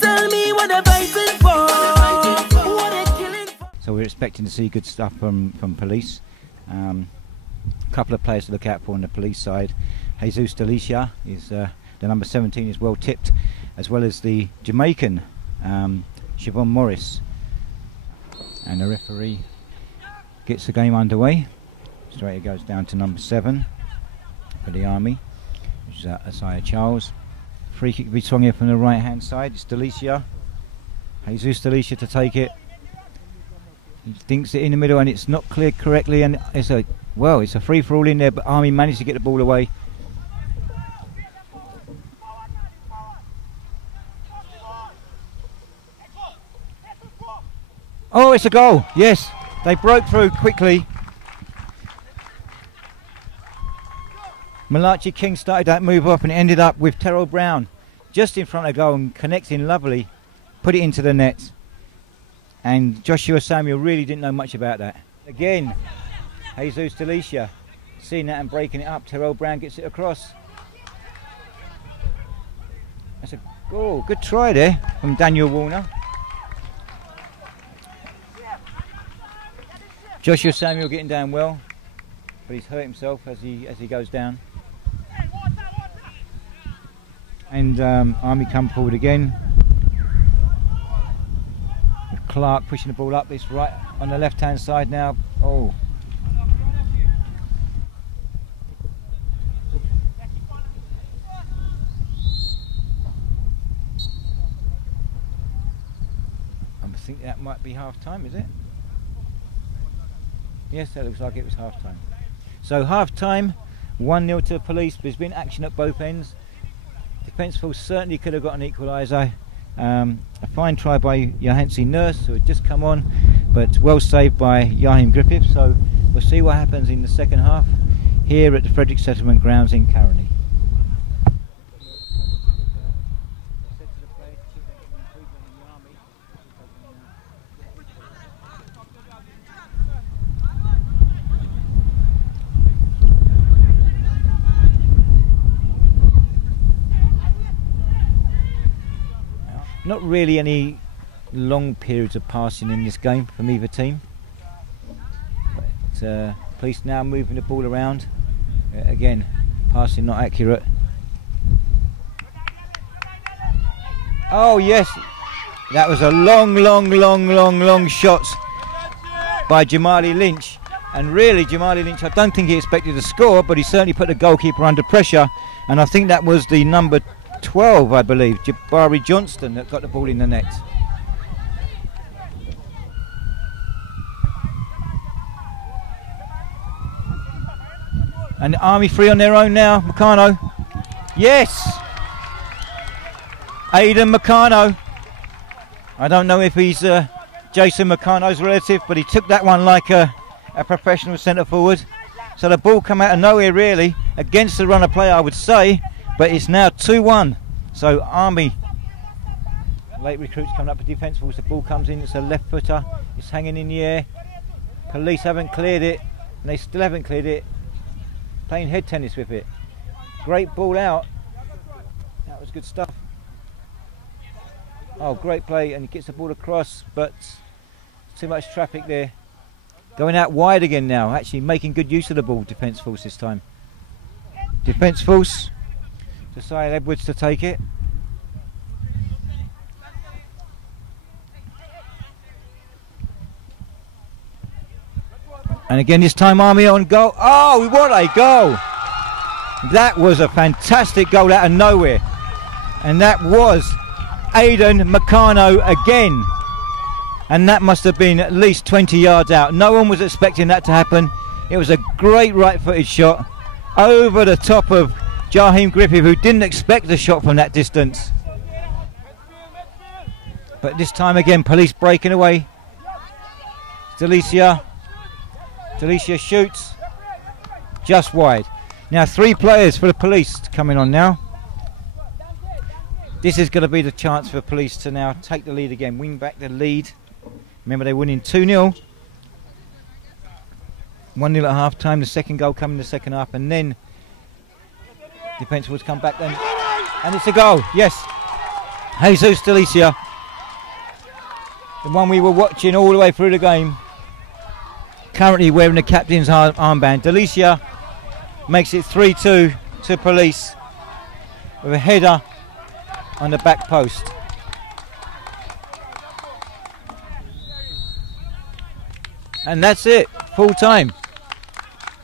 Tell me what they're fighting for. What they're killing for. So we're expecting to see good stuff from police. A couple of players to look out for on the police side. Jesus Delicia is the number 17 is well tipped, as well as the Jamaican Siobhan Morris. And the referee gets the game underway. Straight it goes down to number 7 for the Army, which is Isaiah Charles. Free kick to be swung here from the right hand side. It's Delicia. Jesus Delicia to take it. He thinks it in the middle and it's not cleared correctly, and it's a free for all in there, but Army managed to get the ball away. Oh, it's a goal, yes. They broke through quickly. Malachi King started that move up and it ended up with Terrell Brown just in front of goal and connecting lovely, put it into the net. And Joshua Samuel really didn't know much about that. Again, Jesus Delicia seeing that and breaking it up. Terrell Brown gets it across. That's a good try there from Daniel Warner. Joshua Samuel getting down well, but he's hurt himself as he goes down. And Army come forward again. With Clark pushing the ball up. It's right on the left hand side now. Oh. I think that might be half time, is it? Yes, that looks like it was half time. So half time, 1-0 to the police. There's been action at both ends. Defence force certainly could have got an equaliser. A fine try by Johansi Nurse, who had just come on, but well saved by Yahim Griffith. So we'll see what happens in the second half here at the Frederick Settlement Grounds in Caroni. Not really any long periods of passing in this game from either team. But police now moving the ball around. Again, passing not accurate. Oh yes, that was a long shot by Jamali Lynch. And really, Jamali Lynch, I don't think he expected to score, but he certainly put the goalkeeper under pressure. And I think that was the number 12, I believe, Jabari Johnston, that got the ball in the net. And Army free on their own now. Meccano. Yes! Aidan Meccano. I don't know if he's Jason Meccano's relative, but he took that one like a professional centre forward. So the ball come out of nowhere really, against the runner play I would say. But it's now 2-1, so Army, late recruits coming up for defence force. The ball comes in, it's a left footer, it's hanging in the air. Police haven't cleared it, and they still haven't cleared it. Playing head tennis with it. Great ball out, that was good stuff. Oh, great play, and he gets the ball across, but too much traffic there. Going out wide again now, actually making good use of the ball, defence force this time. Defence force. Josiah Edwards to take it. And again this time Army on goal. Oh, what a goal! That was a fantastic goal out of nowhere. And that was Aidan Meccano again. And that must have been at least 20 yards out. No one was expecting that to happen. It was a great right-footed shot over the top of Jahim Griffith, who didn't expect the shot from that distance. But this time again, police breaking away. Delicia shoots just wide. Now 3 players for the police coming on now. This is going to be the chance for police to now take the lead again, win back the lead. Remember, they're winning 2-0. 1-0 at half time. The second goal coming in the second half, and then defence was come back then, and it's a goal. Yes, Jesus Delicia, the one we were watching all the way through the game, currently wearing the captain's armband. Delicia makes it 3-2 to Police with a header on the back post. And that's it, full time.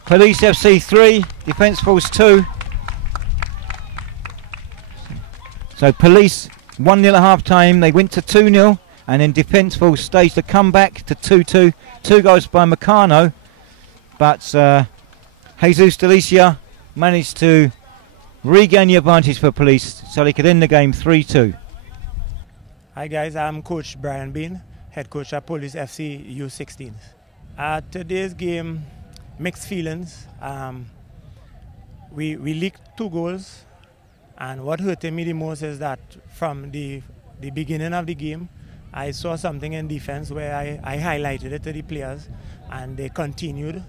Police FC 3, Defence Force 2. So Police 1-0 at half time, they went to 2-0, and then Defence Force staged a comeback to 2-2. 2 goals by Meccano, but Jesus Delicia managed to regain the advantage for Police so they could end the game 3-2. Hi guys, I'm Coach Brian Bean, head coach at Police FC U16. Today's game, mixed feelings. We leaked 2 goals, and what hurted me the most is that from the beginning of the game, I saw something in defense where I highlighted it to the players, and they continued,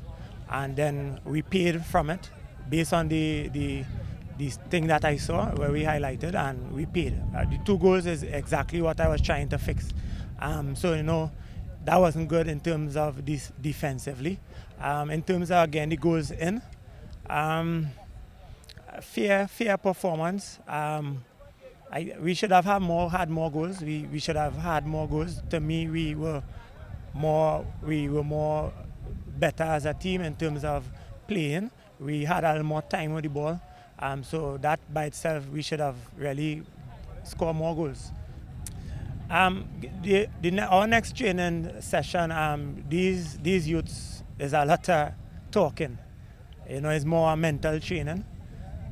and then we paid from it based on the thing that I saw where we highlighted, and we paid. The 2 goals is exactly what I was trying to fix. So you know, that wasn't good in terms of this defensively. In terms of, again, the goals in, fair performance. We should have had more goals. We should have had more goals. To me, we were more better as a team in terms of playing. We had a little more time with the ball. So that by itself, we should have really scored more goals. Our next training session, these youths, there's a lot of talking. You know, it's more mental training.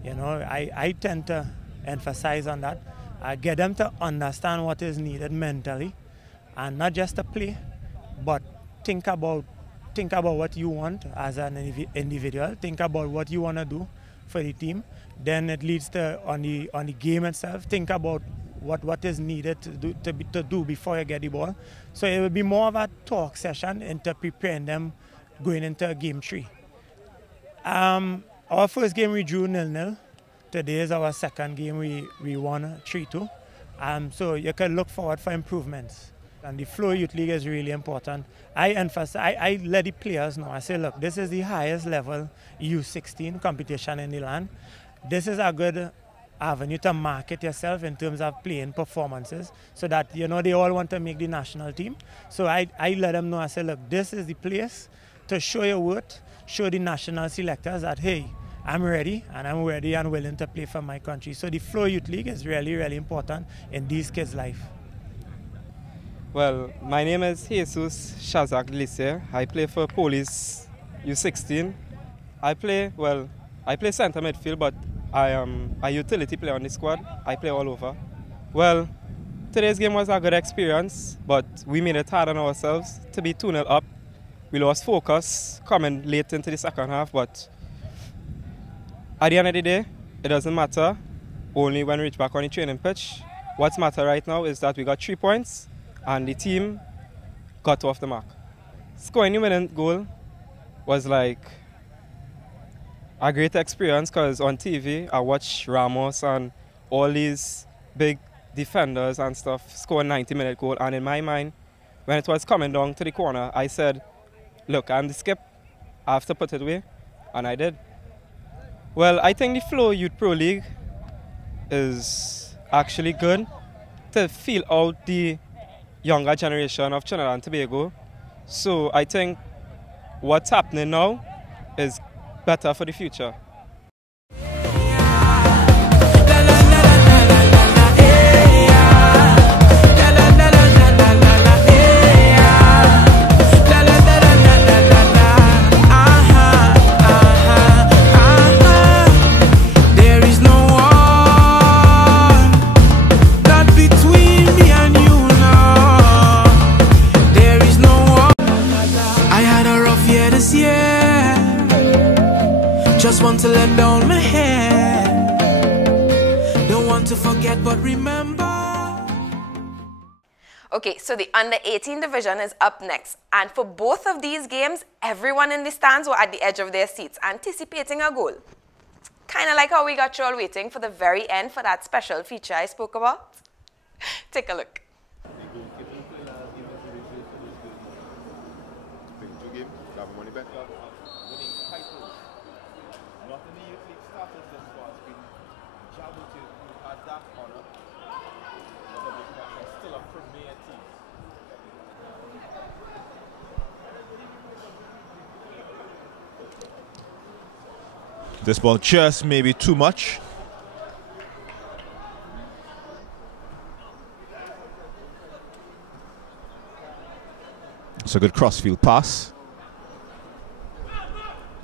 You know, I tend to emphasize on that. I get them to understand what is needed mentally, and not just to play, but think about what you want as an individual. Think about what you want to do for the team. Then it leads to on the game itself. Think about what is needed to do before you get the ball. So it will be more of a talk session into preparing them going into game 3. Our first game we drew 0-0. Today is our second game. We won 3-2. So you can look forward for improvements. And the Flow Youth League is really important. I let the players know. I say, look, this is the highest level U16 competition in the land. This is a good avenue to market yourself in terms of playing performances, so that, you know, they all want to make the national team. So I let them know. I say, look, this is the place to show your worth, show the national selectors that, hey, I'm ready and willing to play for my country. So the Flow Youth League is really, really important in these kids' life. Well, my name is Jesus Shazak Delicia. I play for Police U16. I play center midfield, but I am a utility player on the squad. I play all over. Well, today's game was a good experience, but we made it hard on ourselves to be 2-0 up. We lost focus coming late into the second half, but at the end of the day, it doesn't matter only when we reach back on the training pitch. What's matter right now is that we got 3 points and the team got off the mark. Scoring the winning goal was like a great experience, because on TV I watch Ramos and all these big defenders and stuff score a 90-minute goal, and in my mind, when it was coming down to the corner, I said, look, I'm the skip, I have to put it away, and I did. Well, I think the Flow Youth Pro League is actually good to feel out the younger generation of Trinidad and Tobago. So I think what's happening now is better for the future. Just want to let down my hair. Don't want to forget, but remember. Okay, so the under-18 division is up next. And for both of these games, everyone in the stands were at the edge of their seats, anticipating a goal. Kind of like how we got you all waiting for the very end for that special feature I spoke about. Take a look. This ball just maybe too much. It's a good crossfield pass.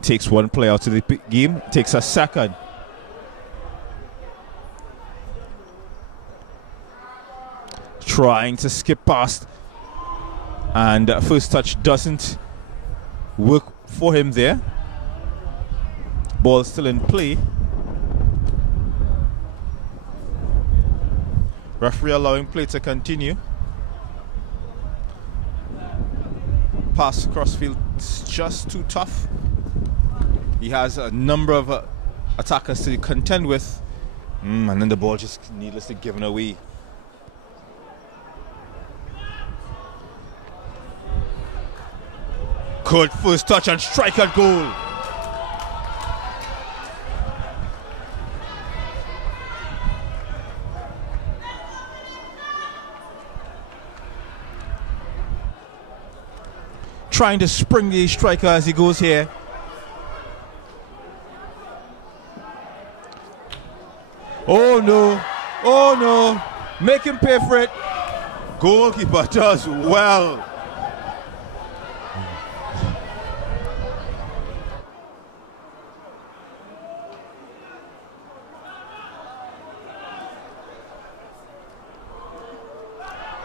Takes one player out of the game, takes a second. Trying to skip past, and first touch doesn't work for him there. Ball still in play. Referee allowing play to continue. Pass crossfield just too tough. He has a number of attackers to contend with, and then the ball just needlessly given away. Good first touch and strike at goal. Trying to spring the striker as he goes here. Oh no, oh no, make him pay for it. Goalkeeper does well.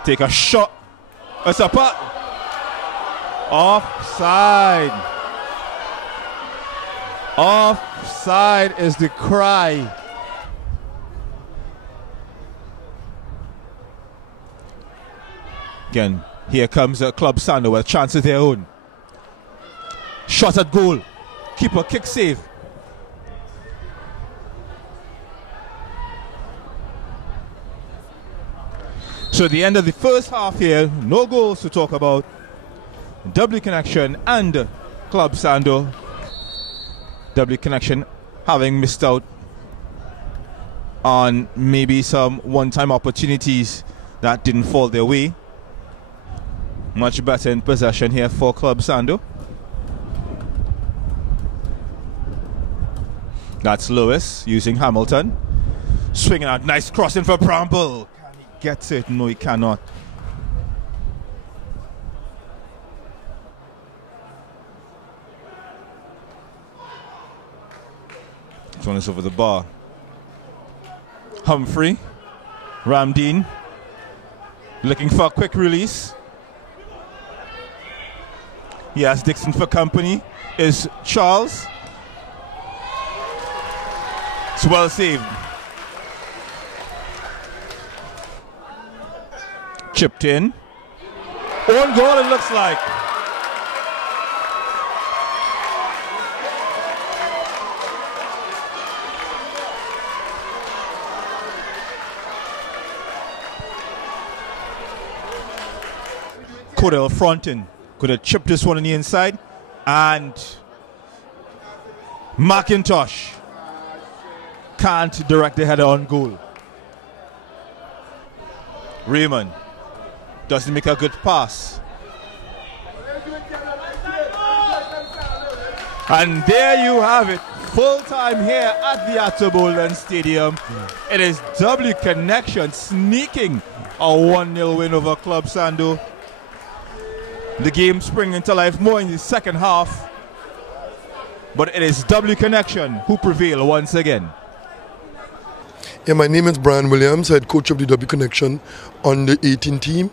Take a shot. It's a putt. Offside. Offside is the cry. Again, here comes Club Sandal with a chance of their own. Shot at goal. Keeper kick save. So at the end of the first half here, no goals to talk about. W Connection and Club Sandal. W Connection having missed out on maybe some one-time opportunities that didn't fall their way. Much better in possession here for Club Sandal. That's Lewis using Hamilton. Swinging out, nice crossing for Bramble. Can he get it? No, he cannot. This one is over the bar. Humphrey, Ramdeen, looking for a quick release. He has Dixon for company. Is Charles. It's well saved. Chipped in. Own goal, it looks like. Cordell fronting. Could have chipped this one on the inside. And McIntosh can't direct the header on goal. Raymond doesn't make a good pass. And there you have it. Full time here at the Atterbolden Stadium. It is W Connection sneaking a 1-0 win over Club Sandal. The game springing to life more in the second half. But it is W Connection who prevail once again. Yeah, my name is Brian Williams, head coach of the W Connection on the 18 team.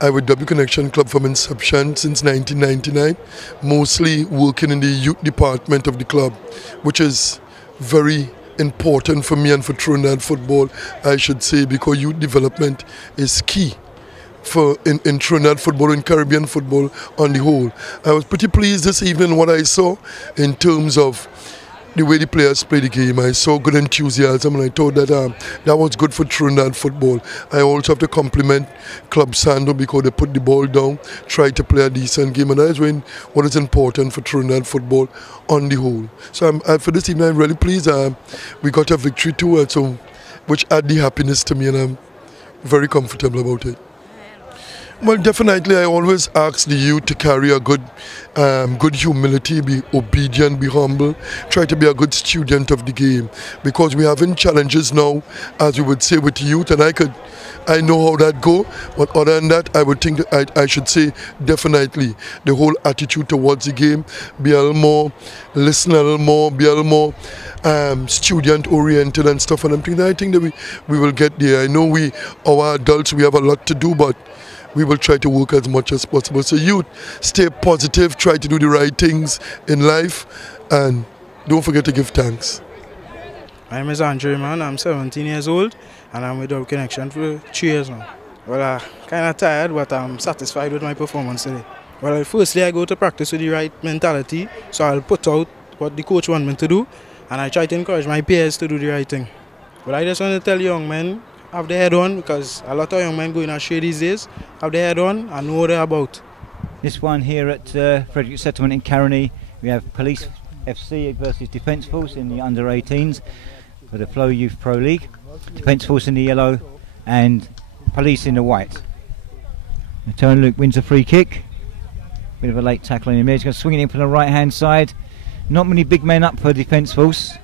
I with W Connection Club from inception since 1999, mostly working in the youth department of the club, which is very important for me and for Trinidad football, I should say, because youth development is key in Trinidad football, in Caribbean football on the whole. I was pretty pleased this evening what I saw in terms of the way the players play the game. I saw good enthusiasm, and I thought that that was good for Trinidad football. I also have to compliment Club Sandal because they put the ball down, tried to play a decent game, and that is what is important for Trinidad football on the whole. So for this evening, I'm really pleased. We got a victory too, which add the happiness to me, and I'm very comfortable about it. Well, definitely, I always ask the youth to carry a good humility, be obedient, be humble, try to be a good student of the game, because we're having challenges now, as we would say, with youth, and I know how that go, but other than that, I would think that I should say definitely the whole attitude towards the game, be a little more, listen a little more, be a little more student-oriented and stuff, and I think that we will get there. I know our adults, we have a lot to do, but we will try to work as much as possible. So youth, stay positive, try to do the right things in life, and don't forget to give thanks. My name is Andrew, man. I'm 17 years old, and I'm with W Connection for 3 years now. Well, I'm kind of tired, but I'm satisfied with my performance today. Well, firstly, I go to practice with the right mentality, so I'll put out what the coach wants me to do, and I try to encourage my peers to do the right thing. But I just want to tell young men, have their head on, because a lot of young men going astray these days. Have their head on and know what they're about. This one here at Frederick Settlement in Caroni, we have Police FC versus Defence Force in the under-18s for the Flow Youth Pro League. Defence Force in the yellow and Police in the white. Turn Luke wins a free kick. Bit of a late tackle in him there. He's going to swing it in from the right-hand side. Not many big men up for Defence Force.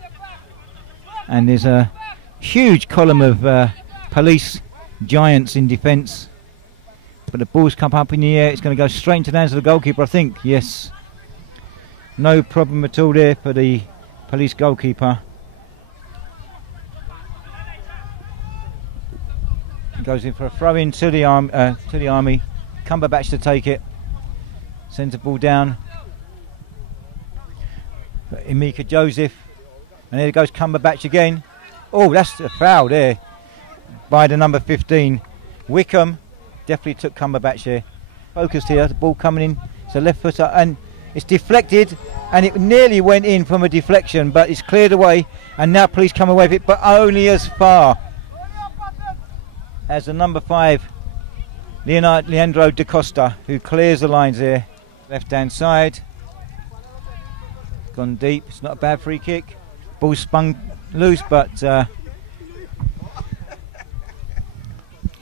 And there's a huge column of Police giants in defence, but the ball's come up in the air. It's going to go straight into the hands of the goalkeeper, I think. Yes, no problem at all there for the Police goalkeeper. Goes in for a throw in to the army. Cumberbatch to take it, sends the ball down. Emeka Joseph, and there goes Cumberbatch again. Oh, that's a foul there by the number 15. Wickham definitely took Cumberbatch there. Focused here, the ball coming in. It's a left footer and it's deflected, and it nearly went in from a deflection, but it's cleared away, and now Police come away with it, but only as far as the number 5, Leandro Da Costa, who clears the lines there. Left hand side. Gone deep. It's not a bad free kick. Ball spun loose, but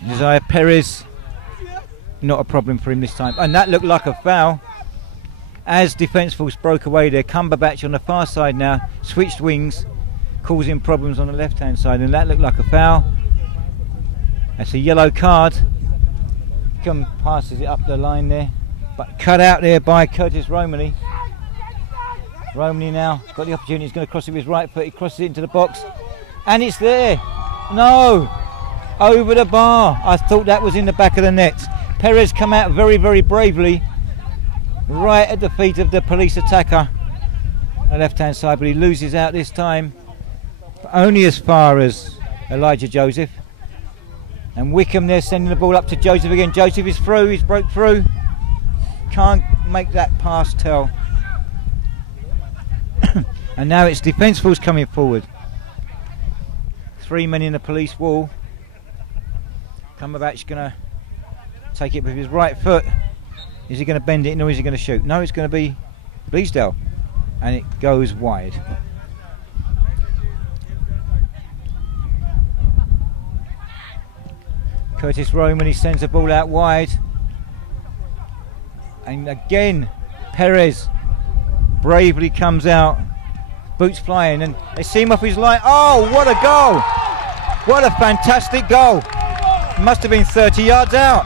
Josiah Perez, not a problem for him this time. And that looked like a foul as Defence Force broke away there. Cumberbatch on the far side now, switched wings, causing problems on the left hand side, and that looked like a foul. That's a yellow card. Come passes it up the line there, but cut out there by Curtis Romany. Romany now got the opportunity. He's going to cross it with his right foot. He crosses it into the box, and it's there. No, over the bar. I thought that was in the back of the net. Perez come out very, very bravely, right at the feet of the Police attacker on the left hand side, but he loses out this time, but only as far as Elijah Joseph. And Wickham there sending the ball up to Joseph again. Joseph is through. He's broke through. Can't make that pass tell. And now it's Defence Force coming forward. 3 men in the Police wall. Cumberbatch going to take it with his right foot. Is he going to bend it in, or is he going to shoot? No, it's going to be Bleasdale, and it goes wide. Curtis Romany sends the ball out wide, and again Perez bravely comes out, boots flying, and they see him off his line. Oh, what a goal! What a fantastic goal! Must have been 30 yards out.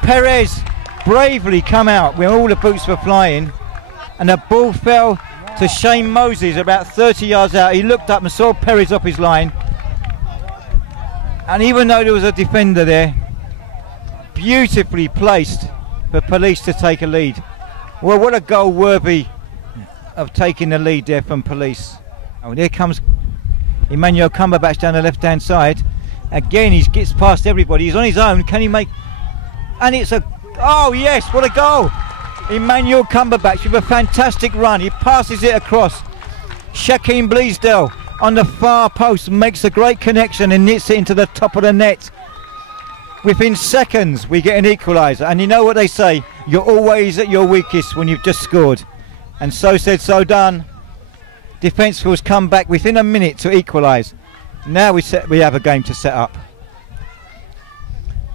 Perez bravely come out when all the boots were flying, and the ball fell to Shane Moses about 30 yards out. He looked up and saw Perez off his line, and even though there was a defender there, beautifully placed for Police to take a lead. Well, what a goal worthy of taking the lead there from Police. Oh, there comes Emmanuel Cumberbatch down the left hand side, Again, he gets past everybody. He's on his own. Can he make... And it's a... Oh, yes, what a goal. Emmanuel Cumberbatch with a fantastic run. He passes it across. Shaquem Bleasdale on the far post makes a great connection and knits it into the top of the net. Within seconds, we get an equaliser. And you know what they say? You're always at your weakest when you've just scored. And so said, so done. Defence Force come back within a minute to equalise. Now we have a game to set up.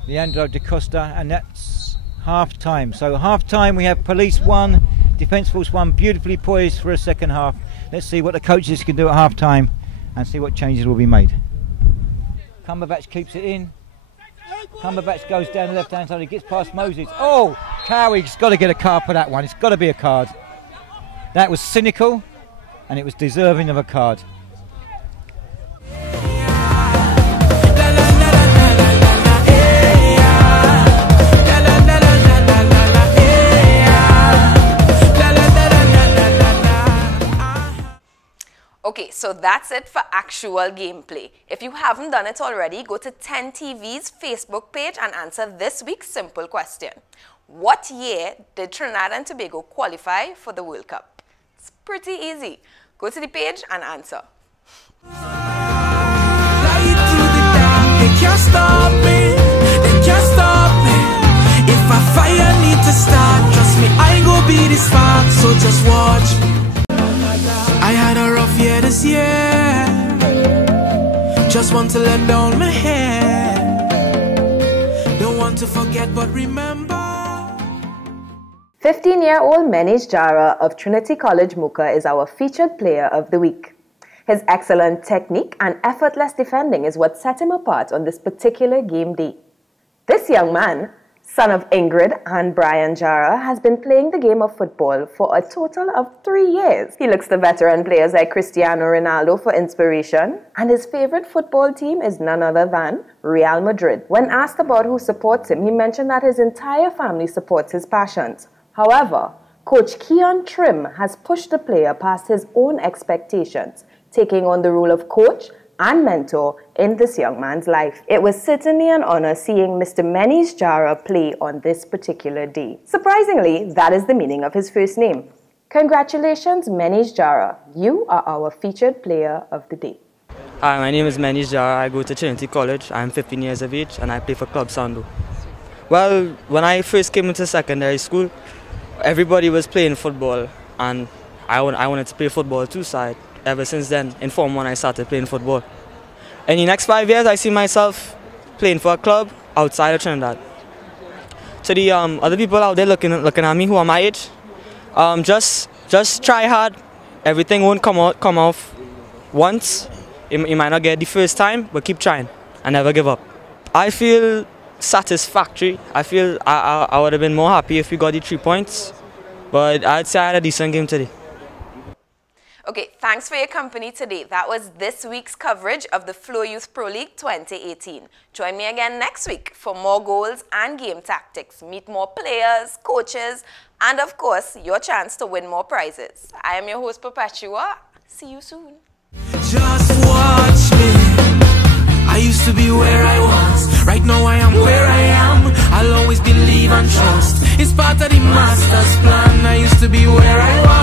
Leandro Da Costa, and that's half time. So half time we have Police 1, Defence Force 1, beautifully poised for a second half. Let's see what the coaches can do at half time and see what changes will be made. Cumberbatch keeps it in. Cumberbatch goes down the left hand side, he gets past Moses. Oh, Cowie's got to get a card for that one. It's got to be a card. That was cynical and it was deserving of a card. Okay, so that's it for actual gameplay. If you haven't done it already, go to 10TV's Facebook page and answer this week's simple question. What year did Trinidad and Tobago qualify for the World Cup? It's pretty easy. Go to the page and answer. They can't stop me, they can't stop me. If a fire need to start, trust me, I go be the spark, so just watch me. I had a rough year this year, just want to let down my hair. Don't want to forget but remember. 15-year-old Manish Jara of Trinity College Mocha is our featured player of the week. His excellent technique and effortless defending is what set him apart on this particular game day. This young man, son of Ingrid and Brian Jara, has been playing the game of football for a total of 3 years. He looks to veteran players like Cristiano Ronaldo for inspiration, and his favorite football team is none other than Real Madrid. When asked about who supports him, he mentioned that his entire family supports his passions. However, Coach Keon Trim has pushed the player past his own expectations, taking on the role of coach and mentor in this young man's life. It was certainly an honor seeing Mr. Manish Jara play on this particular day. Surprisingly, that is the meaning of his first name. Congratulations, Manish Jara. You are our featured player of the day. Hi, my name is Manish Jara. I go to Trinity College. I'm 15 years of age and I play for Club Sandal. Well, when I first came into secondary school, everybody was playing football and I wanted to play football too, so ever since then, in Form 1, I started playing football. In the next 5 years, I see myself playing for a club outside of Trinidad. To the other people out there looking at me who are my age, just try hard. Everything won't come off once. You might not get the first time, but keep trying and never give up. I feel satisfactory. I feel I would have been more happy if we got the 3 points, but I'd say I had a decent game today. Okay, thanks for your company today. That was this week's coverage of the Flow Youth Pro League 2018. Join me again next week for more goals and game tactics. Meet more players, coaches, and of course, your chance to win more prizes. I am your host, Perpetua. See you soon. Just watch me. I used to be where I was. Right now I am where I am. I'll always believe and trust. It's part of the master's plan. I used to be where I was.